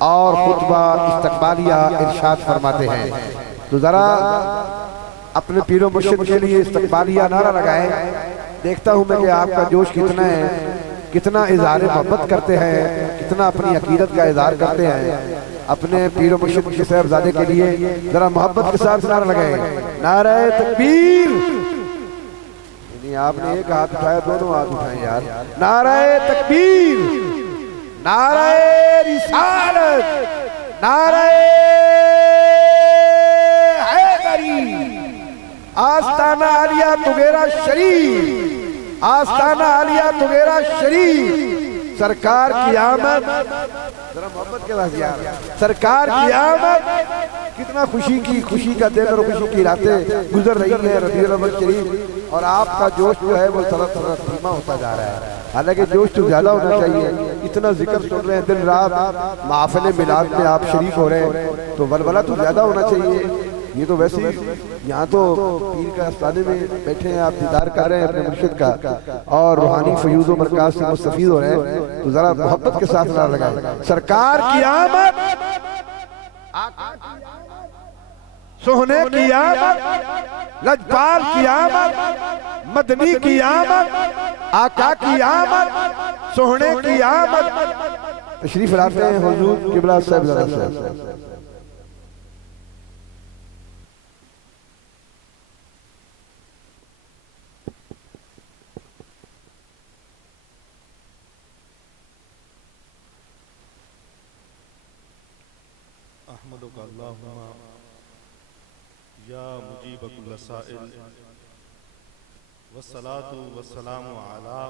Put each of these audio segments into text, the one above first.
اور خطبہ استقبالیہ ارشاد فرماتے ہیں۔ تو ذرا اپنے پیر و مرشد کے لیے استقبالیہ نعرہ لگائیں۔ دیکھتا ہوں میں کہ آپ کا جوش کتنا ہے، کتنا اظہار محبت کرتے ہیں، کتنا اپنی عقیدت کا اظہار کرتے ہیں۔ اپنے پیر و مرشد کے صاحبزادے کے لیے ذرا محبت کے ساتھ نعرہ لگائیں۔ نعرہ تکبیر! یعنی آپ نے ایک ہاتھ اٹھایا، دونوں ہاتھ اٹھائیں یار۔ نعرہ تکبیر! نعرہ رسالت! نعرہ حیدری! آستانہ عالیہ تغیرہ شریف! آستانہ عالیہ تغیرہ شریف! سرکار کی آمد، ذرا محبت کے ساتھ یار، سرکار کی آمد! کتنا خوشی کا دن اور خوشی کی راتیں گزر رہی ہیں ربیع الاول شریف، اور آپ کا جوش جو ہے وہ تھوڑا دھیما ہوتا جا رہا ہے۔ حالانکہ جوش تو زیادہ ہونا چاہیے، اتنا ذکر سن رہے ہیں دن رات، محافل میلاد میں آپ شریف ہو رہے ہیں تو ولولہ تو زیادہ ہونا چاہیے۔ یہ تو ویسے یہاں تو پیر کا آستانے میں بیٹھے ہیں، آپ دیدار کر رہے ہیں اپنے مرشد کا اور روحانی فیوض و برکات سے مستفید ہو رہے ہیں، تو ذرا محبت کے ساتھ نعرہ لگائیں۔ سرکار کی آمد، سوہنے کی آمد، لجپال کی آمد، مدنی کی آمد، آقا کی آمد، سوہنے کی آمد۔ تشریف لاتے ہیں حضور قبلہ صاحبزادہ صاحب۔ احمدک اللہم یا مجیب کل سائل والصلاة والسلام علی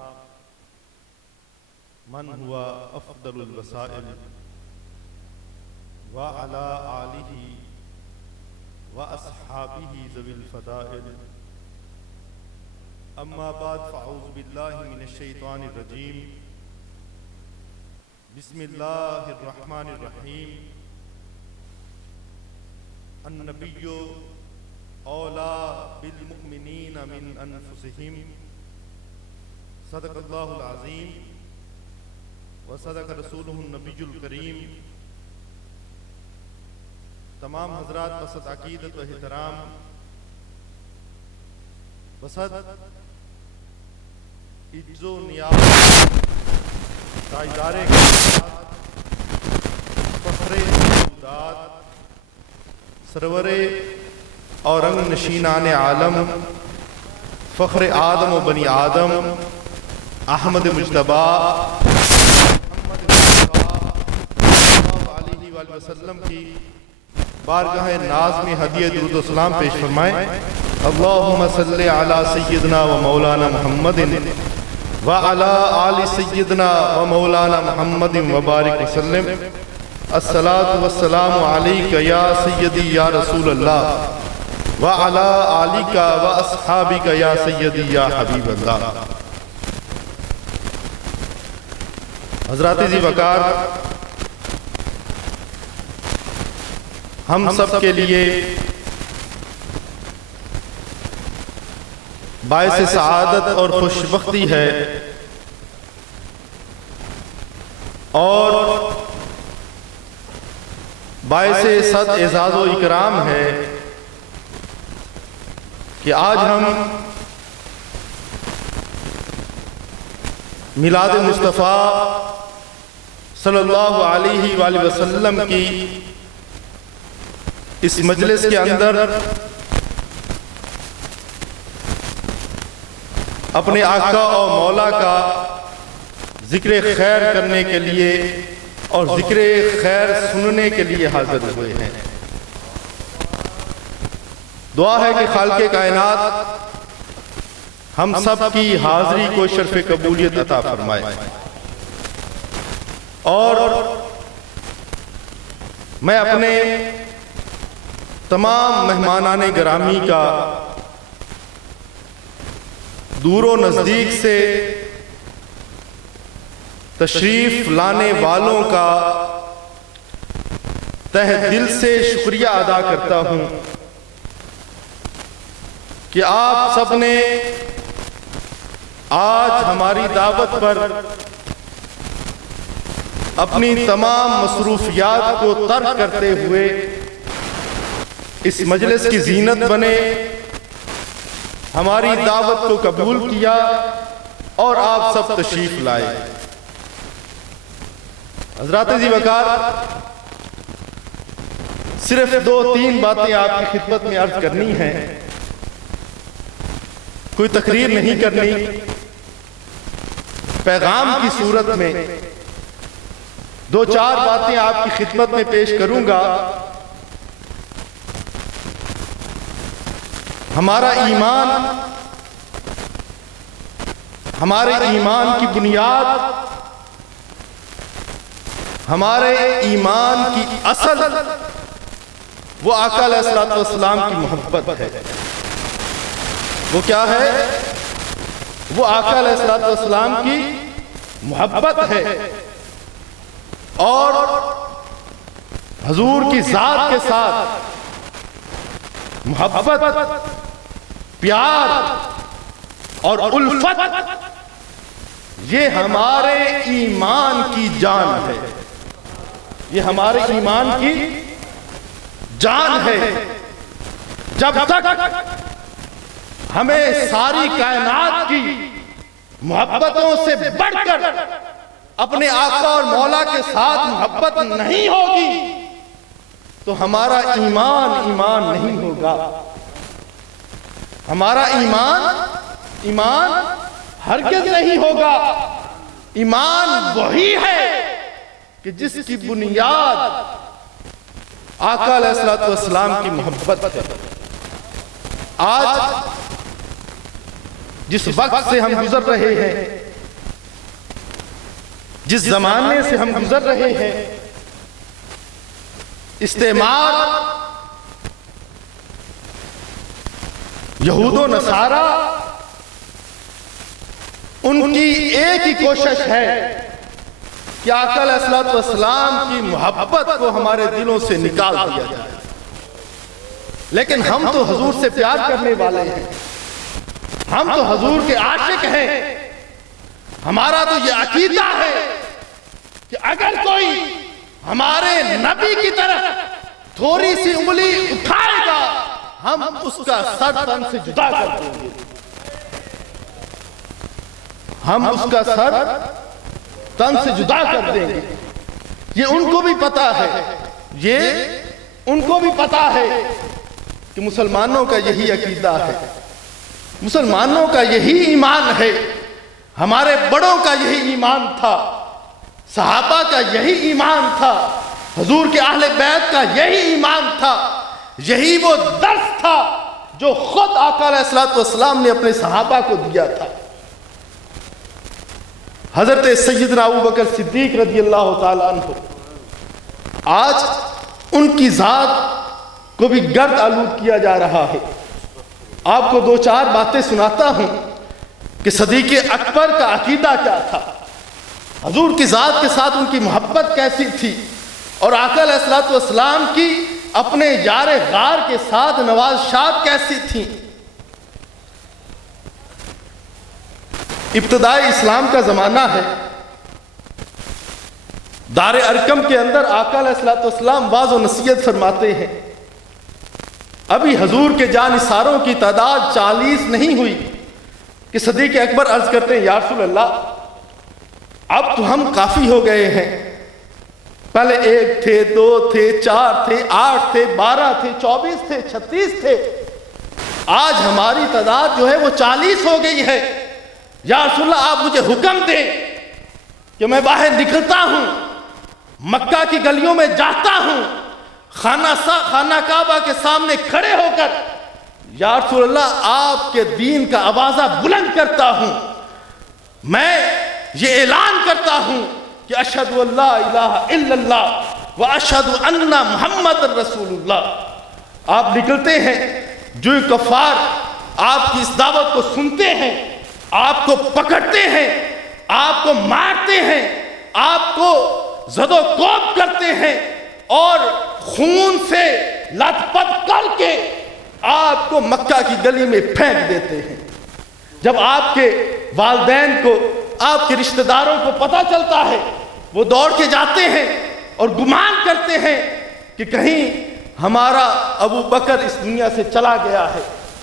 من ہوا افضل الوسائل وعلی آلہ واصحابہ ذوی الفضائل، اما بعد فاعوذ باللہ من الشیطان الرجیم، بسم اللہ الرحمن الرحیم۔ النبی اولا بالمؤمنین من انفسہم، صدق اللہ العظیم وصدق رسولہ النبی الکریم۔ تمام حضرات بسط عقیدت و احترام، بسط عجز و نیاز تاجدار کائنات، فخر موجودات، سرور اورنگ نشینان عالم، فخر آدم و بنی آدم، احمد مجتبیٰ محمد مصطفیٰ صلی اللہ علیہ وآلہ وسلم کی بارگاہ ناز میں ہدیہ درود و سلام پیش فرمائیں۔ اللہم صلی علی سیدنا و مولانا محمد وعلی آل سیدنا و مولانا محمد وبارک وسلم۔ الصلاة والسلام علیک یا سیدی یا رسول اللہ وعلی آلک و اصحابک یا سیدی یا حبیب اللہ۔ حضرات ذی وقار، ہم سب کے لیے باعث سعادت اور خوشبختی ہے اور باعث صد اعزاز و اکرام ہے کہ آج ہم میلاد مصطفیٰ صلی اللہ علیہ وآلہ وسلم کی اس مجلس کے اندر اپنے آقا اور مولا کا ذکر خیر کرنے کے لیے اور ذکر خیر سننے کے لیے حاضر ہوئے ہیں۔ دعا ہے کہ خالق کائنات ہم سب کی حاضری کو شرف قبولیت عطا فرمائے، اور میں اپنے تمام مہمانان گرامی کا دور و نزدیک سے تشریف لانے والوں کا تہ دل سے شکریہ ادا کرتا ہوں کہ آپ سب نے آج ہماری دعوت پر اپنی تمام مصروفیات کو ترک کرتے ہوئے اس مجلس کی زینت بنے، ہماری دعوت کو قبول کیا اور آپ سب تشریف لائے۔ حضرات ذی وقار، صرف 2-3 باتیں آپ کی خدمت میں عرض کرنی ہیں، کوئی تقریر نہیں کرنی، پیغام کی صورت میں 2-4 باتیں آپ کی خدمت میں پیش کروں گا۔ ہمارا ایمان، ہمارے ایمان کی بنیاد، ہمارے ایمان کی اصل وہ آقا علیہ الصلوۃ والسلام کی محبت ہے۔ وہ کیا ہے؟ وہ آقا علیہ الصلوۃ والسلام کی محبت ہے اور حضور کی ذات کے ساتھ محبت، پیار اور الفت، یہ ہمارے ایمان کی جان ہے، یہ ہمارے ایمان کی جان ہے۔ جب تک ہمیں ساری کائنات کی محبتوں سے بڑھ کر اپنے آقا اور مولا کے ساتھ محبت نہیں ہوگی تو ہمارا ایمان نہیں ہوگا۔ ہمارا ایمان ہرگز نہیں ہوگا۔ ایمان وہی ہے کہ جس کی بنیاد آقا علیہ الصلوۃ والسلام کی محبت ہے۔ آج جس وقت سے ہم گزر رہے ہیں، جس زمانے سے ہم گزر رہے ہیں، استعمار، یہود و نصارہ، ان کی ایک ہی کوشش ہے کہ آقا علیہ الصلوۃ والسلام کی محبت کو ہمارے دلوں سے نکال دیا جائے۔ لیکن ہم تو حضور سے پیار کرنے والے ہیں، ہم تو حضور کے عاشق ہیں۔ ہمارا تو یہ عقیدہ ہے کہ اگر کوئی ہمارے نبی کی طرف تھوڑی سی انگلی اٹھائے گا، ہم اس کا سر تن سے جدا کر دیں گے۔ ہم اس کا سر تن سے جدا کر دیں گے۔ یہ ان کو بھی پتا ہے، یہ ان کو بھی پتا ہے کہ مسلمانوں کا یہی عقیدہ ہے، مسلمانوں کا یہی ایمان ہے، ہمارے بڑوں کا یہی ایمان تھا، صحابہ کا یہی ایمان تھا، حضور کے اہل بیت کا یہی ایمان تھا، یہی وہ درس تھا جو خود آقا علیہ الصلوۃ والسلام نے اپنے صحابہ کو دیا تھا۔ حضرت سیدنا ابوبکر صدیق رضی اللہ تعالیٰ عنہ، آج ان کی ذات کو بھی گرد آلود کیا جا رہا ہے۔ آپ کو 2-4 باتیں سناتا ہوں کہ صدیق اکبر کا عقیدہ کیا تھا، حضور کی ذات کے ساتھ ان کی محبت کیسی تھی، اور آقا علیہ الصلوۃ والسلام کی اپنے یار غار کے ساتھ نوازشات کیسی تھیں۔ ابتدائی اسلام کا زمانہ ہے، دار ارقم کے اندر آقا علیہ الصلوۃ والسلام واعظ و نصیحت فرماتے ہیں۔ ابھی حضور کے جانثاروں کی تعداد 40 نہیں ہوئی کہ صدیق اکبر عرض کرتے ہیں، یا رسول اللہ، اب تو ہم کافی ہو گئے ہیں، پہلے 1 تھے، 2 تھے، 4 تھے، 8 تھے، 12 تھے، 24 تھے، 36 تھے، آج ہماری تعداد جو ہے وہ 40 ہو گئی ہے۔ یا رسول اللہ، آپ مجھے حکم دیں کہ میں باہر نکلتا ہوں، مکہ کی گلیوں میں جاتا ہوں، خانہ کعبہ کے سامنے کھڑے ہو کر یا رسول اللہ آپ کے دین کا آوازہ بلند کرتا ہوں، میں یہ اعلان کرتا ہوں کہ اشہد ان لا الہ الا اللہ و اشہد ان محمد رسول اللہ۔ آپ نکلتے ہیں، جو کفار آپ کی اس دعوت کو سنتے ہیں، آپ کو پکڑتے ہیں، آپ کو مارتے ہیں، آپ کو زد و کوب کرتے ہیں اور خون سے لت پت کر کے آپ کو مکہ کی گلی میں پھینک دیتے ہیں۔ جب آپ کے والدین کو، آپ کے رشتہ داروں کو پتہ چلتا ہے وہ دوڑ کے جاتے ہیں اور گمان کرتے ہیں کہ کہیں ہمارا ابو بکر اس دنیا سے چلا گیا ہے،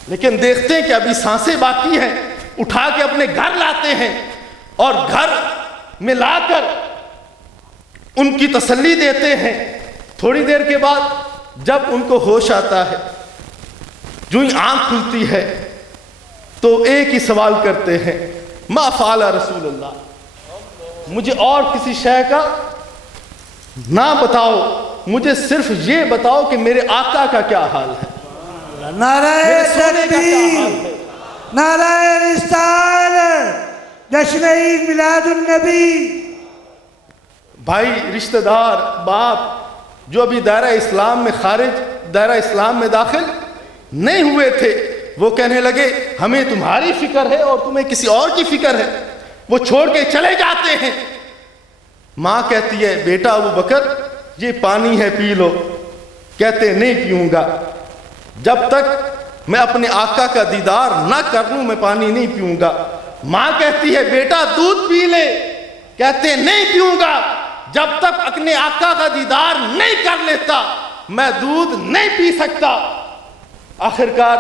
لیکن دیکھتے ہیں کہ ابھی سانسیں باقی ہیں، اٹھا کے اپنے گھر لاتے ہیں اور گھر میں لا کر ان کی تسلی دیتے ہیں۔ تھوڑی دیر کے بعد جب ان کو ہوش آتا ہے، جو ہی آنکھ کھلتی ہے تو ایک ہی سوال کرتے ہیں، ما فعل رسول اللہ، مجھے اور کسی شے کا نہ بتاؤ، مجھے صرف یہ بتاؤ کہ میرے آقا کا کیا حال ہے، نعرہ میرے سونے کا کیا حال تکبیر، ہے۔ نعرہ رسالت، جشن عید میلاد النبی۔ بھائی، رشتہ دار، باپ جو ابھی دائرہ اسلام میں خارج، دائرہ اسلام میں داخل نہیں ہوئے تھے، وہ کہنے لگے ہمیں تمہاری فکر ہے اور تمہیں کسی اور کی فکر ہے، وہ چھوڑ کے چلے جاتے ہیں۔ ماں کہتی ہے بیٹا ابو بکر یہ پانی ہے پی لو، کہتے نہیں پیوں گا، جب تک میں اپنے آقا کا دیدار نہ کر لوں میں پانی نہیں پیوں گا۔ ماں کہتی ہے بیٹا دودھ پی لے، کہتے نہیں پیوں گا، جب تک اپنے آقا کا دیدار نہیں کر لیتا میں دودھ نہیں پی سکتا۔ آخرکار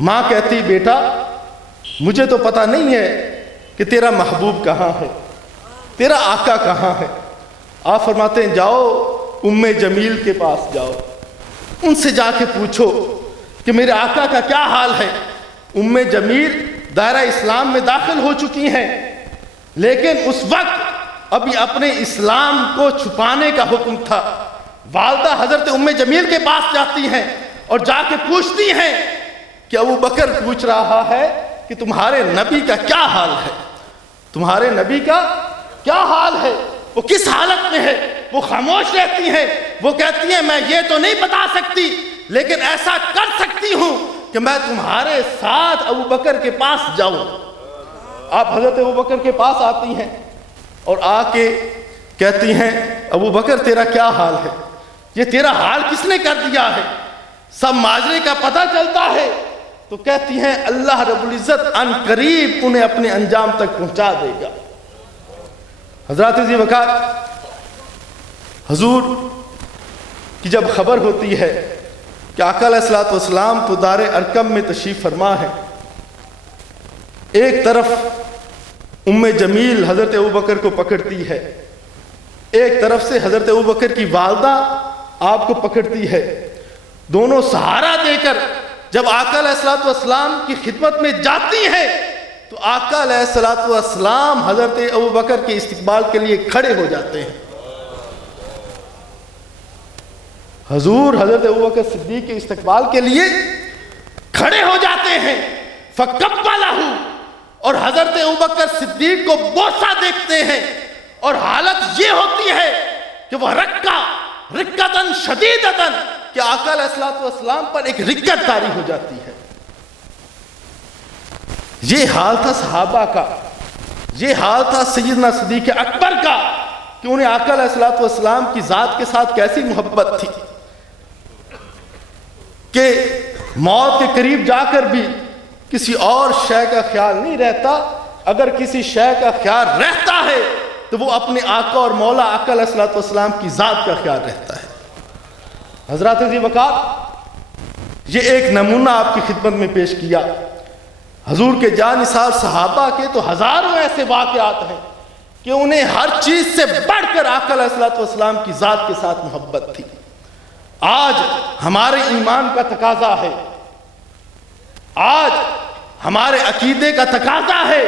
ماں کہتی بیٹا مجھے تو پتہ نہیں ہے کہ تیرا محبوب کہاں ہے، تیرا آقا کہاں ہے۔ آپ فرماتے ہیں جاؤ ام جمیل کے پاس جاؤ، ان سے جا کے پوچھو کہ میرے آقا کا کیا حال ہے۔ ام جمیل دائرہ اسلام میں داخل ہو چکی ہیں، لیکن اس وقت ابھی اپنے اسلام کو چھپانے کا حکم تھا۔ والدہ حضرت ام جمیل کے پاس جاتی ہیں اور جا کے پوچھتی ہیں کہ ابو بکر پوچھ رہا ہے کہ تمہارے نبی کا کیا حال ہے، تمہارے نبی کا کیا حال ہے، وہ کس حالت میں ہے۔ وہ خاموش رہتی ہیں، وہ کہتی ہیں میں یہ تو نہیں بتا سکتی، لیکن ایسا کر سکتی ہوں کہ میں تمہارے ساتھ ابو بکر کے پاس جاؤں۔ آپ حضرت ابو بکر کے پاس آتی ہیں اور آ کے کہتی ہیں ابو بکر تیرا کیا حال ہے، یہ تیرا حال کس نے کر دیا ہے، سب ماجرے کا پتہ چلتا ہے۔ تو کہتی ہیں اللہ رب العزت ان قریب انہیں اپنے انجام تک پہنچا دے گا۔ حضرات ذی وقار، حضور کی جب خبر ہوتی ہے کہ آقا علیہ الصلوۃ والسلام تو دار ارقم میں تشریف فرما ہے، ایک طرف ام جمیل حضرت ابوبکر کو پکڑتی ہے، ایک طرف سے حضرت ابوبکر کی والدہ آپ کو پکڑتی ہے، دونوں سہارا دے کر جب آقا علیہ الصلوۃ والسلام کی خدمت میں جاتی ہیں تو آقا علیہ الصلوۃ والسلام حضرت ابوبکر کے استقبال کے لیے کھڑے ہو جاتے ہیں۔ حضور حضرت ابوبکر صدیق کے استقبال کے لیے کھڑے ہو جاتے ہیں، فَقَبَّلَهُ، اور حضرت ابوبکر صدیق کو بوسہ دیکھتے ہیں، اور حالت یہ ہوتی ہے کہ وہ رکتاً شدیدتاً کہ آقا علیہ الصلوۃ والسلام پر ایک رکت طاری ہو جاتی ہے۔ یہ حال تھا صحابہ کا، یہ حال تھا سیدنا صدیق اکبر کا کہ انہیں آقا علیہ الصلوۃ والسلام کی ذات کے ساتھ کیسی محبت تھی کہ موت کے قریب جا کر بھی کسی اور شے کا خیال نہیں رہتا، اگر کسی شے کا خیال رہتا ہے تو وہ اپنے آقا اور مولا آقا علیہ الصلوۃ والسلام کی ذات کا خیال رہتا ہے۔ حضرات ذی وقار، یہ ایک نمونہ آپ کی خدمت میں پیش کیا۔ حضور کے جانثار صحابہ کے تو ہزاروں ایسے واقعات ہیں کہ انہیں ہر چیز سے بڑھ کر آقا علیہ الصلوۃ والسلام کی ذات کے ساتھ محبت تھی۔ آج ہمارے ایمان کا تقاضا ہے، آج ہمارے عقیدے کا تقاضا ہے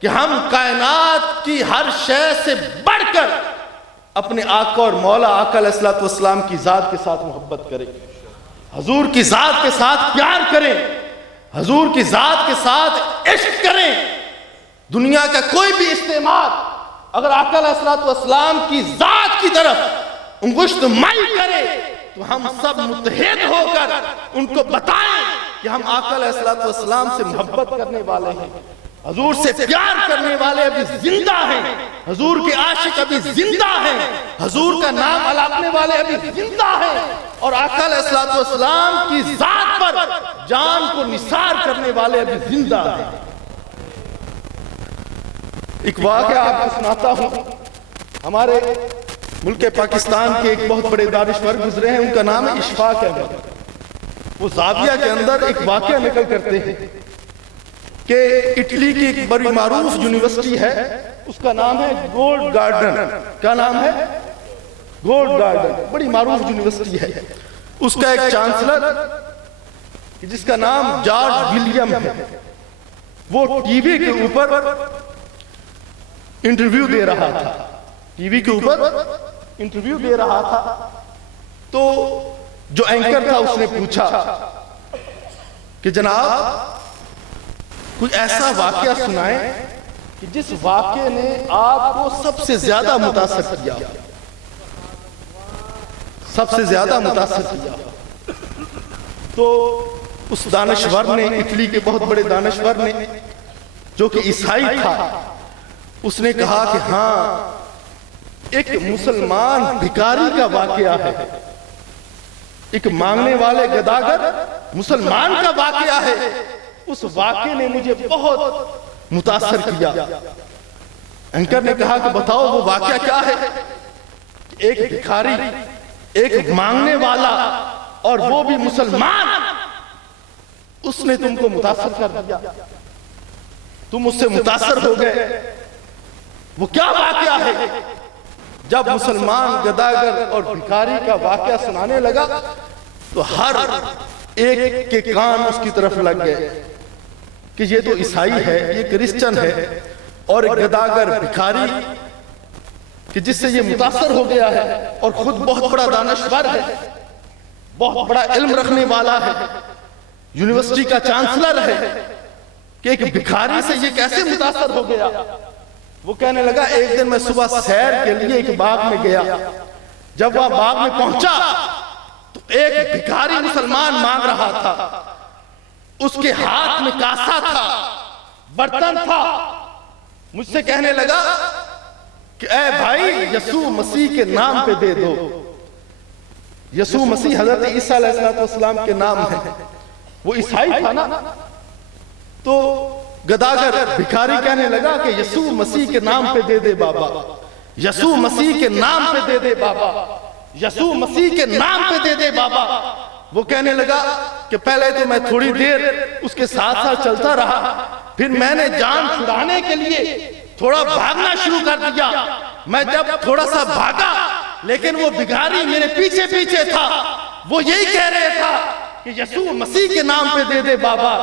کہ ہم کائنات کی ہر شے سے بڑھ کر اپنے آقا اور مولا آقا علیہ الصلوۃ والسلام کی ذات کے ساتھ محبت کریں، حضور کی ذات کے ساتھ پیار کریں، حضور کی ذات کے ساتھ عشق کریں۔ دنیا کا کوئی بھی استعمال اگر آقا علیہ الصلوۃ والسلام کی ذات کی طرف انگشت مائی کرے تو ہم سب متحد ہو کر ان کو بتائیں کہ ہم آقا علیہ الصلوۃ والسلام سے محبت کرنے والے ہیں، حضور سے پیار کرنے والے ابھی زندہ ہیں، حضور کے عاشق ابھی زندہ ہیں، حضور کا نام الاپنے والے ابھی زندہ ہیں، اور آقا علیہ الصلوۃ والسلام کی ذات پر جان کو نثار کرنے والے ابھی زندہ ہیں۔ ایک واقعہ آپ کو سناتا ہوں. ہمارے ملک پاکستان کے ایک بہت بڑے دانشور گزرے ہیں، ان کا نام ہے اشفاق احمد. وہ زاویہ کے اندر ایک واقعہ نقل کرتے ہیں کہ اٹلی کی ایک بڑی معروف یونیورسٹی ہے، اس کا نام ہے گولڈ گارڈن. کیا نام ہے؟ Gold garden. بڑی معروف یونیورسٹی ہے. اس کا ایک چانسلر جس کا نام جارج ولیم ہے، وہ ٹی وی کے اوپر انٹرویو دے رہا تھا. ٹی وی کے اوپر انٹرویو دے رہا تھا تو جو اینکر تھا اس نے پوچھا کہ جناب کوئی ایسا واقعہ سنائیں کہ جس واقعے نے آپ کو سب سے زیادہ متاثر کیا، سب سے زیادہ متاثر کیا. تو اس دانشور نے، اٹلی کے بہت بڑے دانشور نے جو کہ عیسائی تھا، اس نے کہا کہ ہاں ایک مسلمان بھکاری کا واقعہ ہے، ایک مانگنے والے گداگر مسلمان کا واقعہ ہے. اس واقعے نے مجھے بہت متاثر کیا. اینکر نے کہا کہ بتاؤ وہ واقعہ کیا ہے؟ ایک بھکاری، ایک مانگنے والا، اور وہ بھی مسلمان، اس نے تم کو متاثر کر دیا، تم اس سے متاثر ہو گئے. وہ کیا واقعہ ہے؟ جب مسلمان گداگر اور بھکاری کا واقعہ سنانے لگا تو ہر ایک کے کان اس کی طرف لگ گئے کہ یہ تو عیسائی ہے، یہ کرسچن ہے، اور ایک گداگر بھکاری کہ جس سے یہ متاثر ہو گیا ہے اور خود بہت بڑا دانشور ہے، بہت بڑا علم رکھنے والا ہے، یونیورسٹی کا چانسلر ہے، کہ ایک بھکاری سے یہ کیسے متاثر ہو گیا. وہ کہنے لگا ایک دن میں صبح سیر کے لیے ایک باغ میں گیا. جب وہ باغ میں پہنچا تو ایک بھکاری مسلمان مانگ رہا تھا. اس کے ہاتھ میں کاسا تھا، برتن تھا. مجھ سے کہنے لگا کہ اے بھائی یسوع مسیح کے نام پہ دے دو. یسوع مسیح حضرت عیسیٰ علیہ السلام کے نام ہے. وہ عیسائی تھا نا. تو گداگر بھکاری کہنے لگا کہ یسوع مسیح کے نام پہ دے دے بابا، یسوع مسیح کے نام پہ دے دے بابا، یسوع مسیح کے نام پہ دے دے بابا. وہ کہنے لگا کہ پہلے تو میں تھوڑی دیر اس کے ساتھ ساتھ چلتا رہا، پھر میں نے جان چھڑانے کے لیے تھوڑا بھاگنا شروع کر دیا. میں جب تھوڑا سا بھاگا لیکن وہ بھکاری میرے پیچھے پیچھے تھا. وہ یہی کہہ رہے تھا کہ یسوع مسیح کے نام پہ دے دے بابا،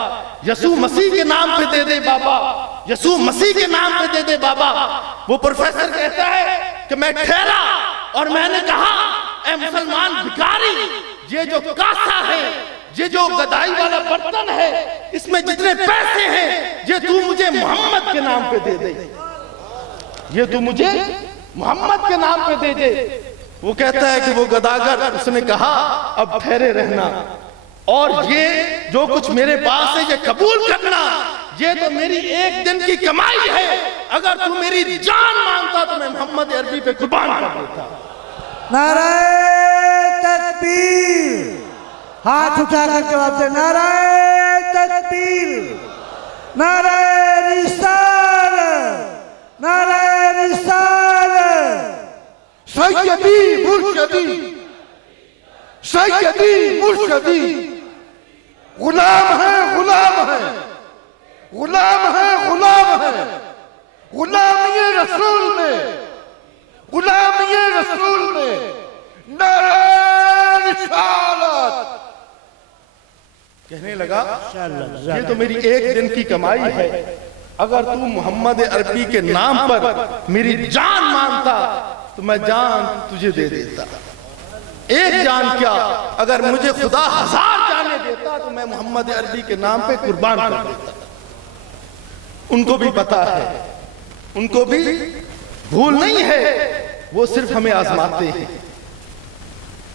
یسوع مسیح کے نام پہ دے دے بابا، یسوع مسیح کے نام پہ دے دے بابا. وہ پروفیسر کہتا ہے کہ میں ٹھہرا اور میں نے کہا اے مسلمان بھکاری، یہ جو کاسا ہے، یہ جو گدائی والا برتن ہے، اس میں جتنے پیسے ہیں یہ تو مجھے محمد کے نام پہ دے دے، یہ تو مجھے محمد کے نام پہ دے دے. وہ کہتا ہے کہ وہ گداگر، اس نے کہا اب ٹھہرے رہنا، اور یہ جو کچھ میرے پاس ہے یہ قبول کرنا، یہ تو میری ایک دن کی کمائی ہے. اگر تو میری جان مانگتا تو میں محمد عربی پہ قربان کر دیتا. نعرہ تکبیر. ہاتھ اٹھا کر جواب دے. نعرہ تکبیر، نعرہ رسالت، نعرہ رسالت. سیدی مرشدی، سیدی مرشدی، غلام ہے، غلام ہے، غلام ہے، غلام ہے، غلامی رسول میں، غلامی رسول میں. نعرہ رسالت. کہنے لگا یہ تو میری ایک دن کی کمائی ہے، اگر تو محمد عربی کے نام پر میری جان مانگتا تو میں جان تجھے دے دیتا. ایک جان کیا، اگر مجھے خدا 1000 جانے دیتا تو میں محمد عربی کے نام پہ قربان کر دیتا. ان کو بھی پتا ہے، ان کو بھی بھول نہیں ہے، وہ صرف ہمیں آزماتے ہیں.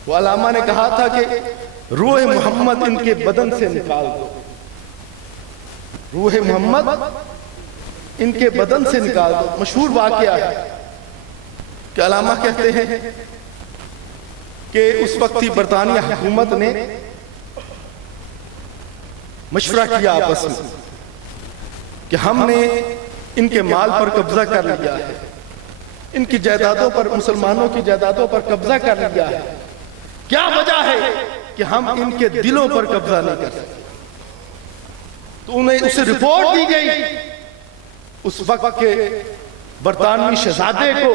وہ علامہ نے کہا تھا کہ روح محمد ان کے بدن سے نکال دو، روح محمد ان کے بدن سے نکال دو. مشہور واقعہ ہے کہ علامہ کہتے ہیں کہ اس وقتی برطانیہ حکومت نے مشورہ کیا آپس میں کہ ہم نے ان کے مال پر قبضہ کر لیا ہے، ان کی جائیدادوں پر، مسلمانوں کی جائیدادوں پر قبضہ کر لیا ہے۔ کیا وجہ ہے کہ ہم ان کے دلوں پر قبضہ نہیں کر سکتے؟ تو انہیں اسے رپورٹ دی گئی، اس وقت کے برطانوی شہزادے کو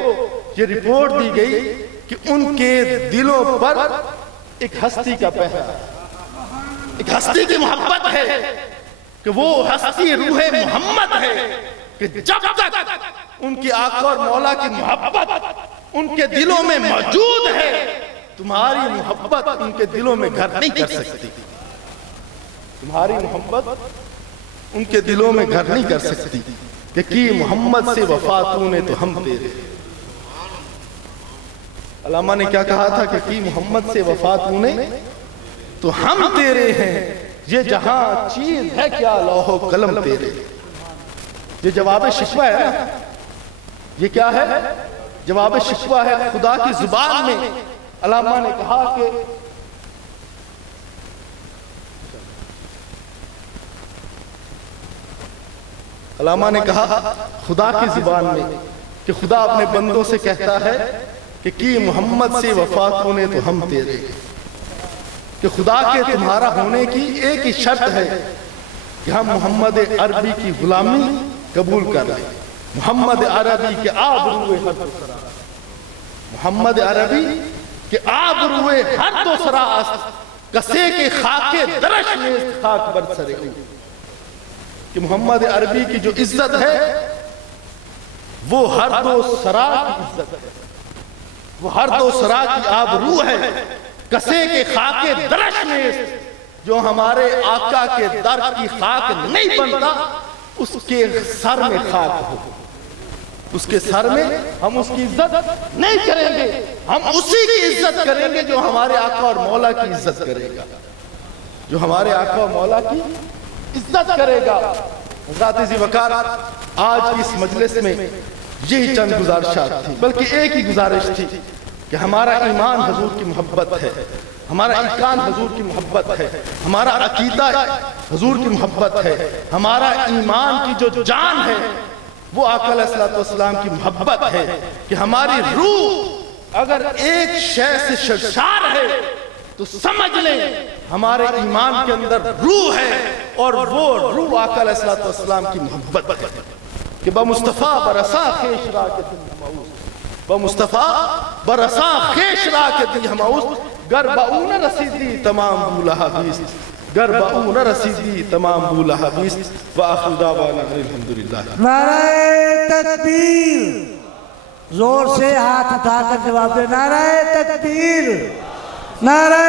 یہ رپورٹ دی گئی کہ ان کے دلوں پر ایک ہستی کا پہرا ہے، ایک ہستی کی محبت ہے، کہ وہ ہستی روح محمد ہے، کہ جب تک ان کی آقا اور مولا کی محبت ان کے دلوں میں موجود ہے، تمہاری محبت ان کے دلوں میں گھر نہیں کر سکتی، تمہاری محبت ان کے دلوں میں گھر نہیں کر سکتی، کہ کی محمد سے وفا تو نے تو ہم تیرے۔ علامہ نے کیا کہا تھا کہ کی محمد سے وفا تو نے تو ہم تیرے ہیں، یہ جہاں چیز ہے کیا لوح و قلم تیرے۔ یہ جواب شکوہ ہے نا، یہ کیا ہے؟ جواب شکوہ ہے۔ خدا کی زبان میں علامہ نے کہا کہ علامہ نے کہا خدا کی زبان میں کہ خدا اپنے بندوں سے کہتا ہے کہ کی محمد سے وفا تو نے تو ہم تیرے، کہ خدا کے تمہارا ہونے کی ایک ہی شرط ہے کہ ہم محمد عربی کی غلامی قبول کر لیں۔ محمد عربی کے آبروئے ہر دو سرا، محمد عربی کے آبروئے ہر دو سرا، کسے کے خاک درش میں خاک بر سرے، کہ محمد عربی کی جو عزت ہے وہ ہر دو سرا کی عزت ہے، وہ ہر دو سرا کی آبرو ہے، کسے کے خاک درش میں جو ہمارے آقا کے در کی خاک نہیں بنتا اس کے سر میں خاک ہو، اس کے سر میں ہم اس کی عزت نہیں کریں گے، ہم اسی کی عزت کریں گے جو ہمارے آقا اور مولا کی عزت کرے گا، جو ہمارے آقا اور مولا کی عزت کرے گا۔ حضرات ذی وقار، آج کی اس مجلس میں یہی چند گزارشات تھی، بلکہ ایک ہی گزارش تھی کہ ہمارا ایمان حضور کی محبت ہے، ہمارا ایقان حضور کی محبت ہے، ہمارا عقیدہ حضور کی محبت ہے، ہمارا ایمان کی جو جان ہے وہ آقا علیہ السلام کی محبت ہے، کہ ہماری روح اگر ایک شے سے شرشار ہے تو سمجھ لیں ہمارے ایمان کے اندر روح ہے، اور وہ روح آقا علیہ السلام کی محبت ہے، کہ بمصطفیٰ برسا خیش را کے دی ہماؤس، بمصطفیٰ برسا خیش را کے دی ہماؤس، گر باؤن رسیدی تمام بولا حدیث، گر باؤن رسیدی تمام بولا حدیث، وآخر دعوانا الحمدللہ۔ نعرہ تکبیر، زور سے ہاتھ اٹھا کر جواب دے، نعرہ تکبیر، نعرہ